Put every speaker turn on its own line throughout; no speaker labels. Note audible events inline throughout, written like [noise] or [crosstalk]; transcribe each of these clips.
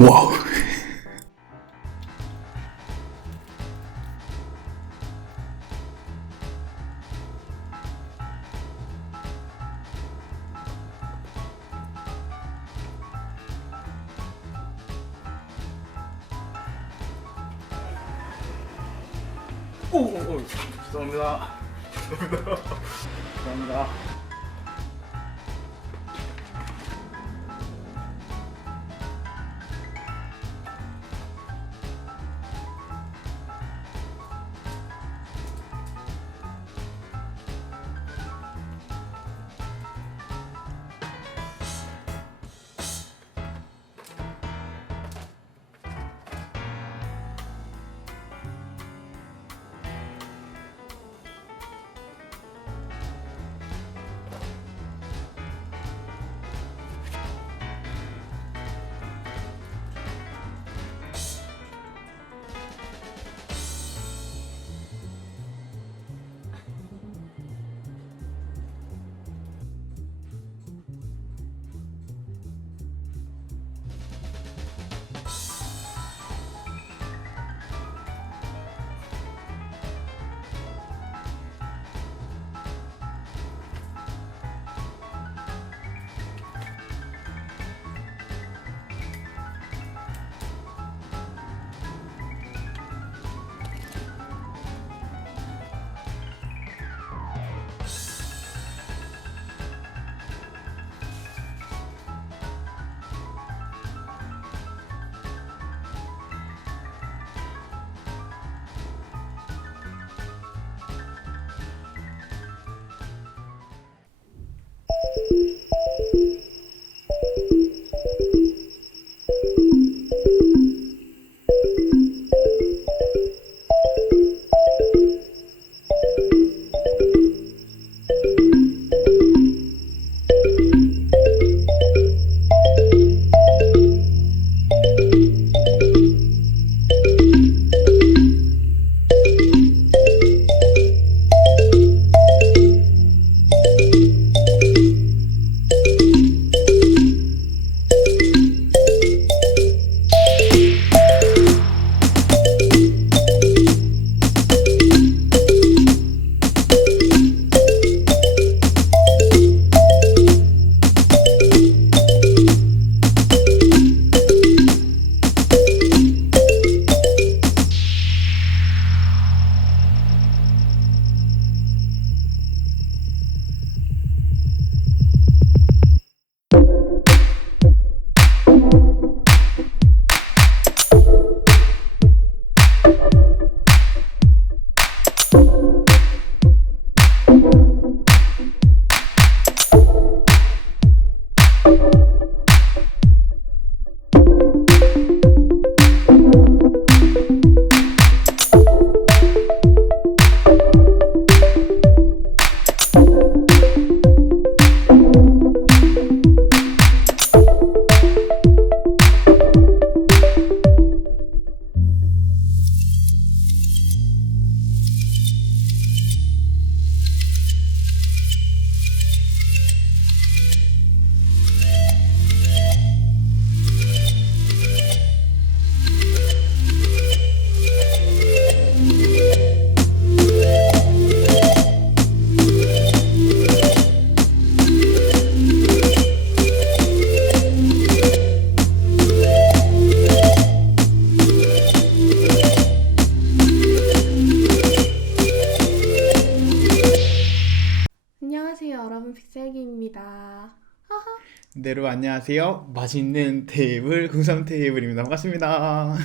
와우. 오, 오, 오, 죄송합니다. 죄송합니다. 죄송합니다.
픽셀기입니다.
네, 여러분 안녕하세요. 맛있는 테이블, 궁상 테이블입니다. 반갑습니다.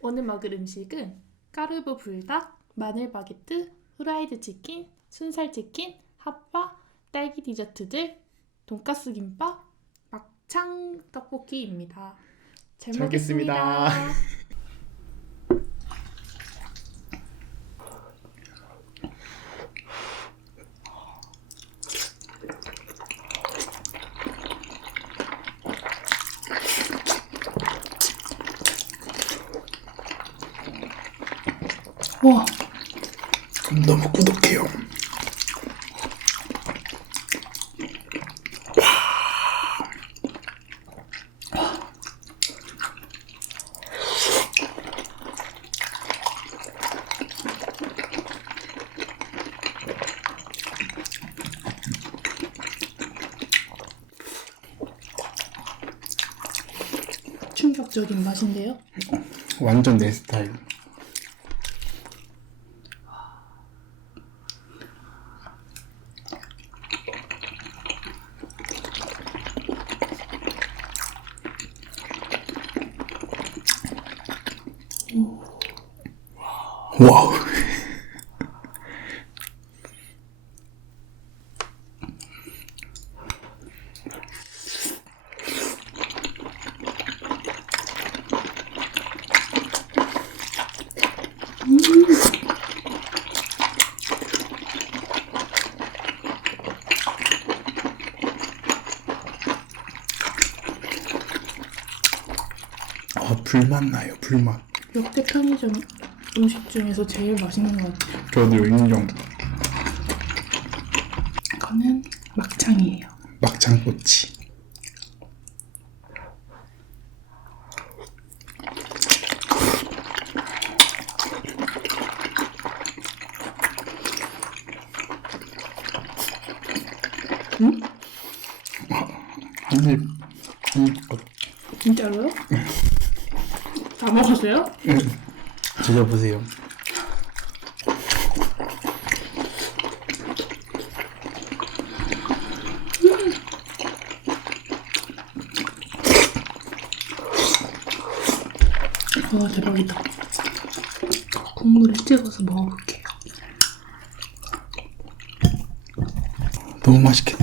오늘 먹을 음식은 까르보 불닭, 마늘 바게트, 후라이드 치킨, 순살 치킨, 핫바, 딸기 디저트들, 돈가스 김밥, 막창 떡볶이입니다. 잘
잘 먹겠습니다.
먹겠습니다.
와 너무 꾸덕해요.
충격적인 맛인데요.
완전 내 스타일. 불맛 나요 불맛.
역대 편의점 음식 중에서 제일 맛있는 것 같아요.
저도 인정.
이거는 막창이에요.
막창꼬치. 한입 한입 거
진짜로요? 다 먹었어요? [laughs]
드셔보세요.
와 대박이다. 국물에 찍어서 먹어볼게요.
너무 맛있겠다.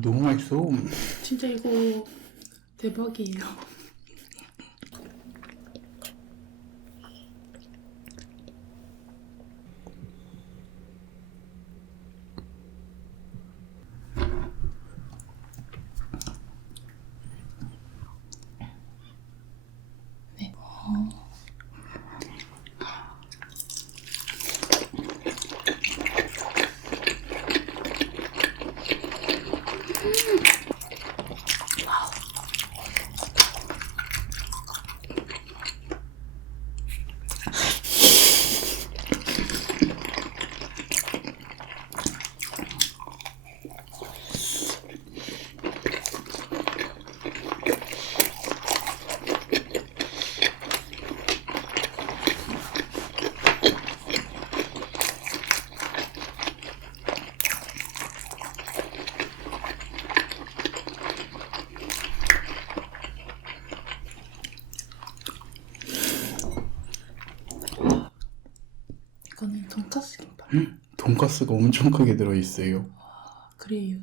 너무 맛있어.
진짜 이거 대박이에요.
돈가스가 엄청 크게 들어있어요.
그래요.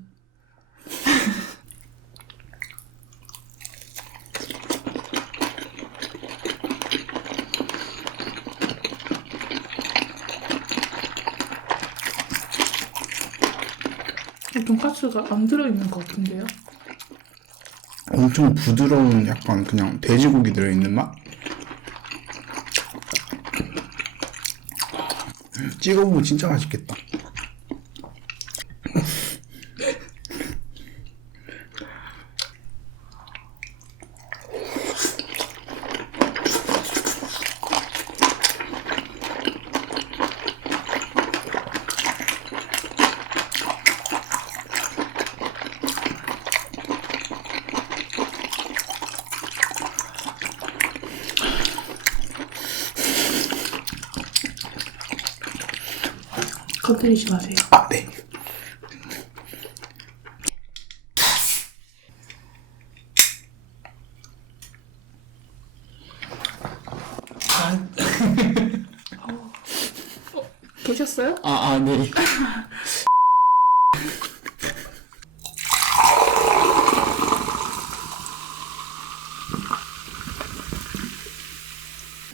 어, 돈까스가 안 들어있는 것 같은데요?
엄청 부드러운 약간 그냥 돼지고기 들어있는 맛? 찍어보면 진짜 맛있겠다.
건드리지 마세요.
아, 네.
오셨어요?
아, 아, 네.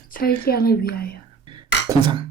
살기양을 위하여.
03.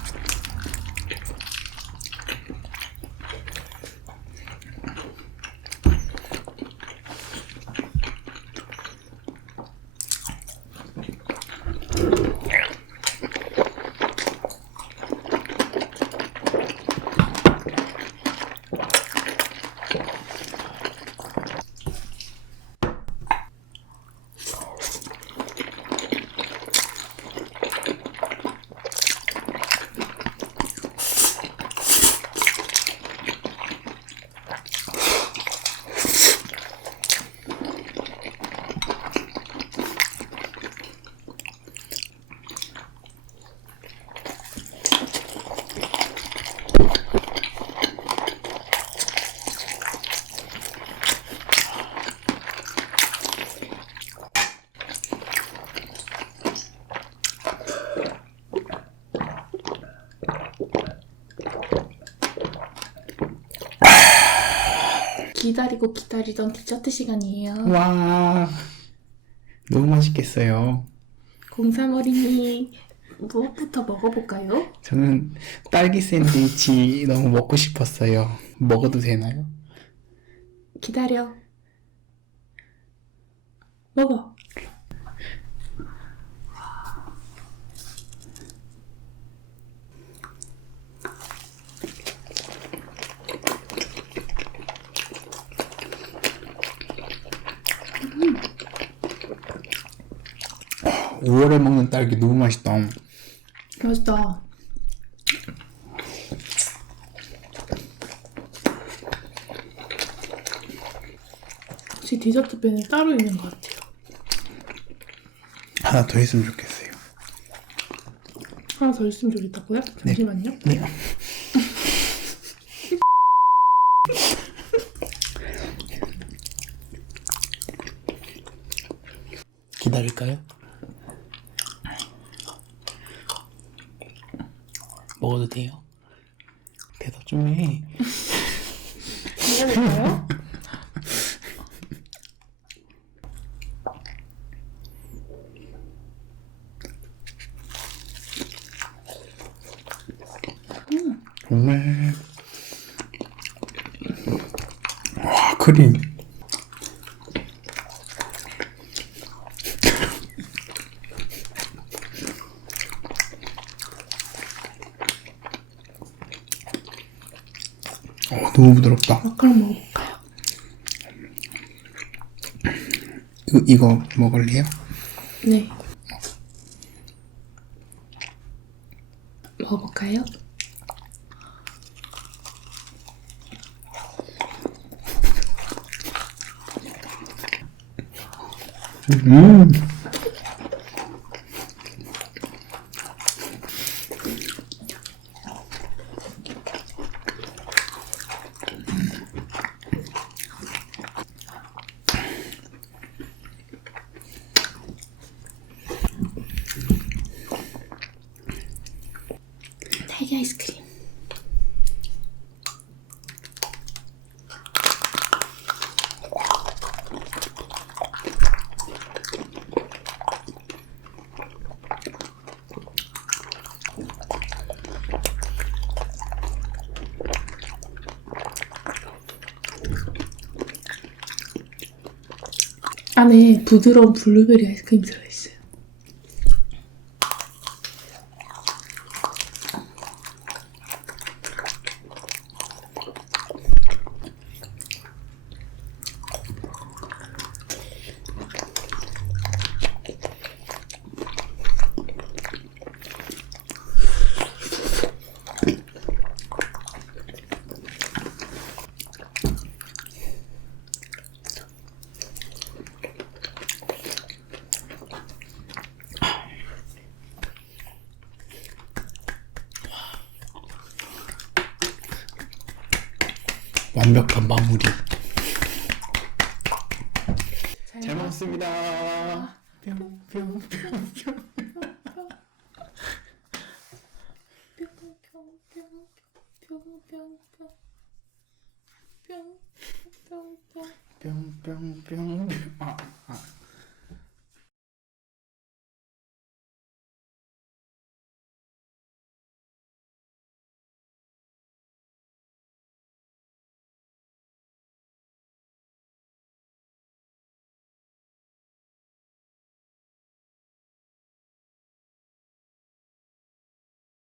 기다리고 기다리던 디저트 시간이에요.
와. 너무 맛있겠어요.
03 어린이 무엇부터 먹어볼까요?
저는 딸기 샌드위치 너무 먹고 싶었어요. 먹어도 되나요?
기다려. 먹어.
5월에 먹는 딸기 너무 맛있다.
맛있다. 혹시 디저트 밴은 따로 있는 것 같아요.
하나 더 했으면 좋겠어요.
하나 더 있으면 좋겠다고요? 잠시만요.
네. [laughs] 기다릴까요? 먹어도 돼요? 대답 좀 해. [laughs]
먹어볼까요?
정말. 와, 크림. 어, 너무 부드럽다.
마카롱 먹어볼까요?
이거, 이거 먹을래요?
네. 먹어볼까요?
음.
안에 부드러운 블루베리 아이스크림 들어있어요.
완벽한 마무리. 잘 먹었습니다. 뿅뿅뿅뿅. 뿅뿅뿅뿅. 아.